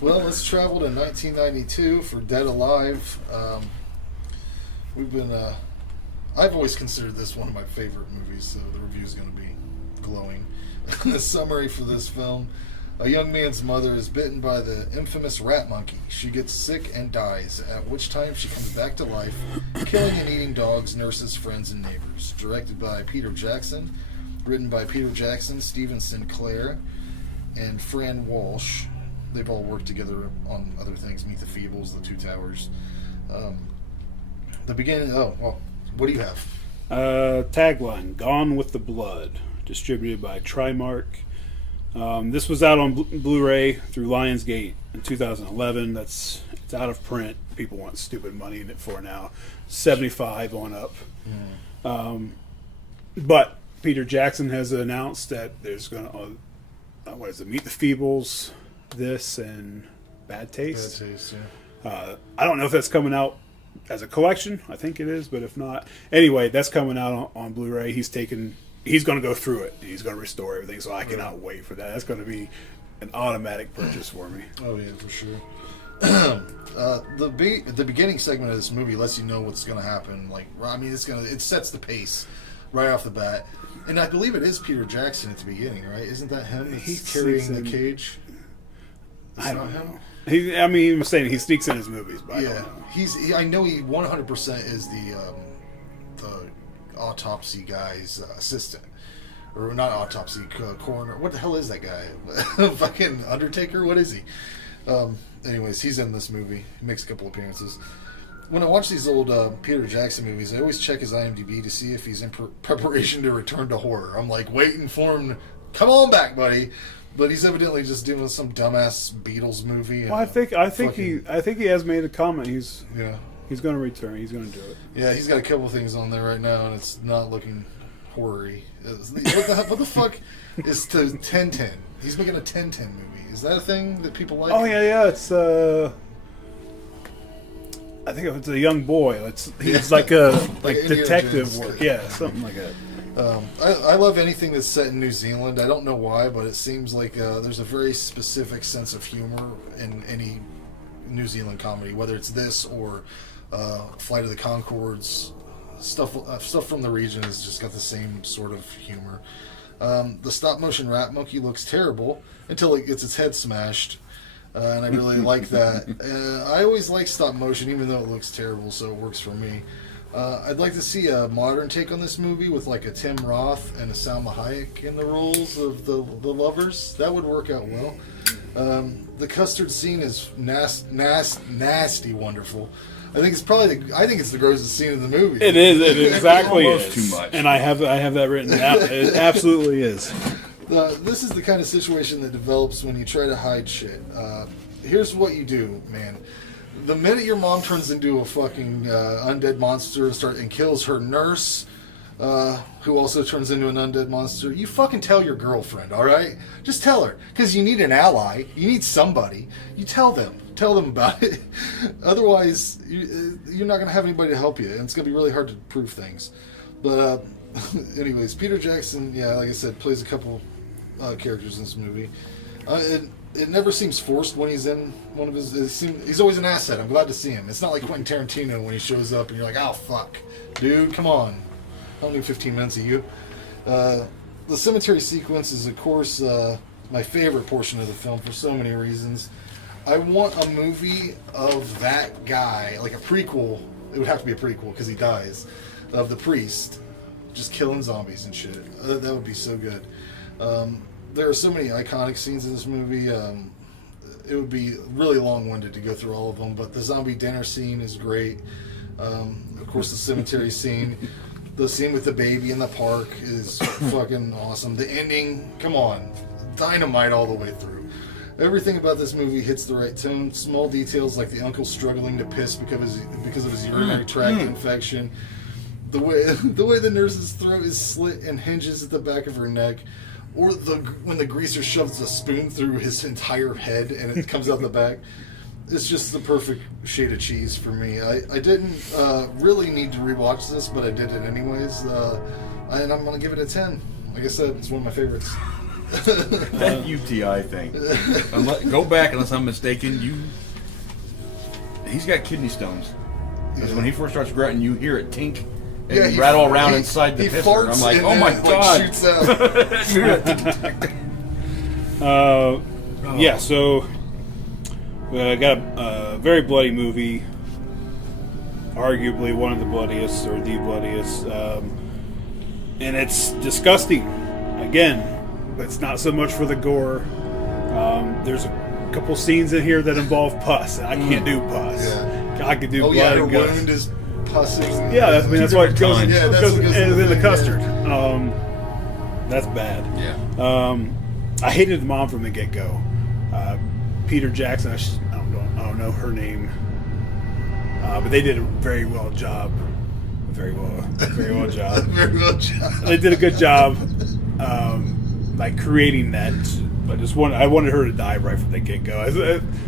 Well, let's travel to 1992 for Dead Alive. I've always considered this one of my favorite movies, so the review is going to be glowing. The summary for this film: a young man's mother is bitten by the infamous rat monkey. She gets sick and dies, at which time she comes back to life, killing and eating dogs, nurses, friends, and neighbors. Directed by Peter Jackson, written by Peter Jackson, Stephen Sinclair, and Fran Walsh. They've all worked together on other things, Meet the Feebles, The Two Towers. The beginning, what do you have? Tagline, Gone with the Blood, distributed by Trimark. This was out on Blu-ray through Lionsgate in 2011. It's out of print. People want stupid money in it for now. 75 on up. But Peter Jackson has announced that there's going to, Meet the Feebles, this, and Bad Taste. Bad Taste, yeah. I don't know if that's coming out as a collection. I think it is, but if not, anyway, that's coming out on Blu-ray. He's going to go through it. He's going to restore everything, so I cannot wait for that. That's going to be an automatic purchase for me. Oh yeah, for sure. The beginning segment of this movie lets you know what's going to happen. It sets the pace right off the bat. And I believe it is Peter Jackson at the beginning, right? Isn't that him? He's carrying the cage. I don't know. He was saying he sneaks in his movies, but yeah, I know he 100% is the autopsy guy's assistant, or not autopsy coroner. What the hell is that guy? Fucking Undertaker? What is he? Anyways, he's in this movie. He makes a couple appearances. When I watch these old Peter Jackson movies, I always check his IMDb to see if he's in preparation to return to horror. I'm like waiting for him to come on back, buddy. But he's evidently just doing some dumbass Beatles movie. Well, I think he has made a comment. He's going to return. He's going to do it. Yeah, he's got a couple things on there right now, and it's not looking horror-y. What the fuck is to 10-10? He's making a 10-10 movie. Is that a thing that people like? Oh yeah. It's I think it's a young boy. He's like detective work. Yeah, something like that. I love anything that's set in New Zealand. I don't know why, but it seems like there's a very specific sense of humor in any New Zealand comedy, whether it's this or Flight of the Conchords. Stuff from the region has just got the same sort of humor. The stop-motion rat monkey looks terrible until it gets its head smashed, and I really like that. I always like stop-motion, even though it looks terrible, so it works for me. I'd like to see a modern take on this movie with like a Tim Roth and a Salma Hayek in the roles of the lovers. That would work out well. The custard scene is nasty wonderful. I think it's the grossest scene in the movie. It is. It exactly is. Too much. And I have that written down. It absolutely is. This is the kind of situation that develops when you try to hide shit. Here's what you do, man. The minute your mom turns into a fucking undead monster and kills her nurse, who also turns into an undead monster, you fucking tell your girlfriend, all right? Just tell her, because you need an ally. You need somebody. You tell them. Tell them about it. Otherwise, you're not going to have anybody to help you, and it's going to be really hard to prove things. But anyways, Peter Jackson, yeah, like I said, plays a couple characters in this movie. It never seems forced when he's in one of his... He's always an asset. I'm glad to see him. It's not like Quentin Tarantino when he shows up and you're like, oh, fuck. Dude, come on. I don't need 15 minutes of you. The cemetery sequence is, of course, my favorite portion of the film for so many reasons. I want a movie of that guy, like a prequel. It would have to be a prequel because he dies. Of the priest just killing zombies and shit. That would be so good. There are so many iconic scenes in this movie. It would be really long-winded to go through all of them, but the zombie dinner scene is great. Of course, the cemetery scene. The scene with the baby in the park is fucking awesome. The ending, come on. Dynamite all the way through. Everything about this movie hits the right tone. Small details like the uncle struggling to piss because of his urinary tract infection. The way the nurse's throat is slit and hinges at the back of her neck. Or when the greaser shoves a spoon through his entire head and it comes out the back. It's just the perfect shade of cheese for me. I didn't really need to rewatch this, but I did it anyways. And I'm going to give it a 10. Like I said, it's one of my favorites. That UTI thing. Go back, unless I'm mistaken. He's got kidney stones. Because when he first starts grunting, you hear it tink and rattle around inside the pisser. I'm like, oh my god! Shoots out. Yeah, so I got a very bloody movie, arguably one of the bloodiest or the bloodiest, and it's disgusting. Again, it's not so much for the gore. There's a couple scenes in here that involve pus. I can't do pus. Yeah. I could do blood her and guts. wound is pussing. Yeah, that's why it goes, goes in the custard. Yeah. That's bad. Yeah. I hated the mom from the get-go. Peter Jackson, I don't know her name, but they did a very well job. Very well job. Very well job. They did a good job, like creating that. I wanted her to die right from the get-go,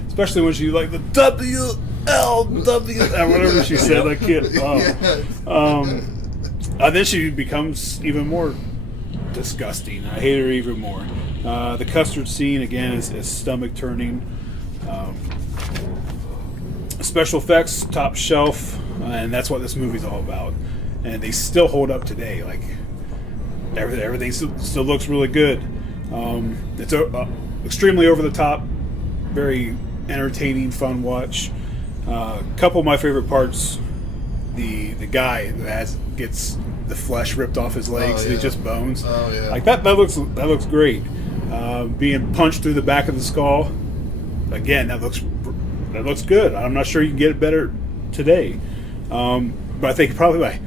especially when she like the WLW, whatever she said. That kid. And then she becomes even more disgusting. I hate her even more. The custard scene again is stomach turning. Special effects top shelf, and that's what this movie's all about. And they still hold up today. Like everything still looks really good. It's extremely over the top, very entertaining, fun watch. Couple of my favorite parts: the guy that gets the flesh ripped off his legs and it's just bones. Oh yeah, like that looks great. Being punched through the back of the skull, again, that looks good. I'm not sure you can get it better today, but I think probably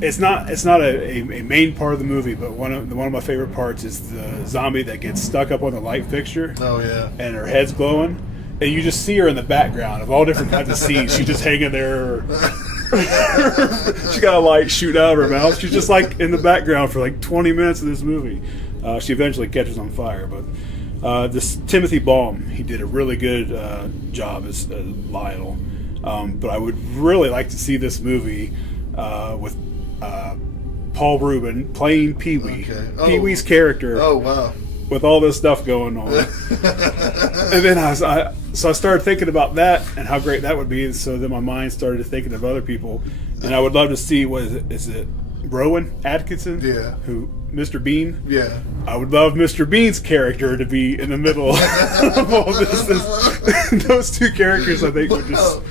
it's not a main part of the movie, but one of my favorite parts is the zombie that gets stuck up on the light fixture. Oh yeah, and her head's glowing, and you just see her in the background of all different kinds of scenes. She's just hanging there. She got a light shooting out of her mouth. She's just like in the background for like 20 minutes of this movie. She eventually catches on fire, but this Timothy Baum, he did a really good job as Lionel. But I would really like to see this movie with Paul Rubin playing Pee-wee. Okay. Pee-wee's character. Oh wow. With all this stuff going on. And then I started thinking about that and how great that would be. And so then my mind started thinking of other people. And I would love to see, is it Rowan Atkinson? Yeah. Who, Mr. Bean? Yeah. I would love Mr. Bean's character to be in the middle of all this. Those two characters, I think, would just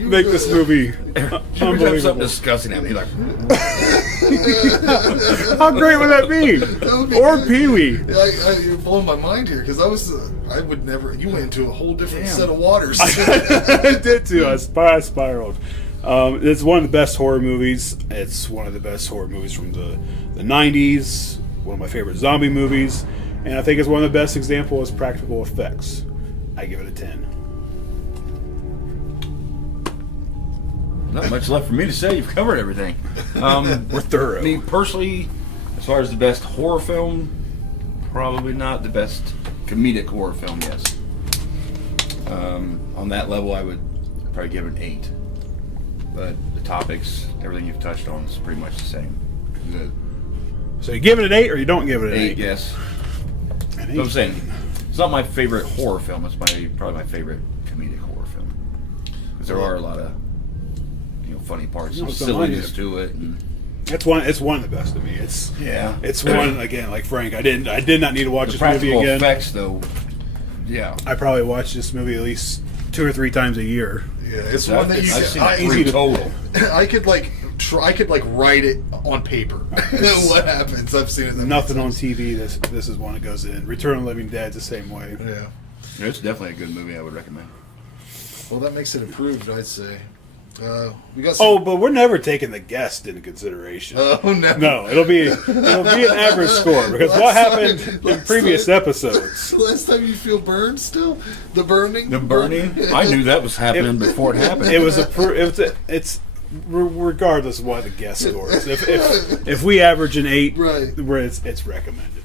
make this movie unbelievable. Something disgusting at me, like. How great would that be? Or Pee-wee. You're blowing my mind here because I would never. You went into a whole different set of waters. I did too. I spiraled. It's one of the best horror movies. It's one of the best horror movies from the 90s. One of my favorite zombie movies. And I think it's one of the best examples of practical effects. I give it a 10. Not much left for me to say. You've covered everything. We're thorough. Me personally, as far as the best horror film, probably not. The best comedic horror film, yes. On that level, I would probably give it an 8. But the topics, everything you've touched on is pretty much the same. Good. So you give it an 8 or you don't give it an 8? 8, yes. An 8. So I'm saying, it's not my favorite horror film. It's probably my favorite comedic horror film. Because there are a lot of funny parts, some silliness to it. And it's one of the best to me. It's one, again, like Frank. I did not need to watch this movie again. Practical effects, though. Yeah, I probably watch this movie at least 2 or 3 times a year. Yeah, it's one that I've seen it easy total. I could write it on paper. What happens? I've seen it. Nothing on TV. This is one that goes in. Return of the Living Dead's the same way. Yeah, it's definitely a good movie. I would recommend. Well, that makes it approved, I'd say. We got some... but we're never taking the guest into consideration. Oh no! No, it'll be an average score because what happened in previous episodes. Last time you feel burned, still the burning. The burning. I knew that was happening before it happened. It's regardless of what the guest scores. If we average an 8, right, where it's recommended.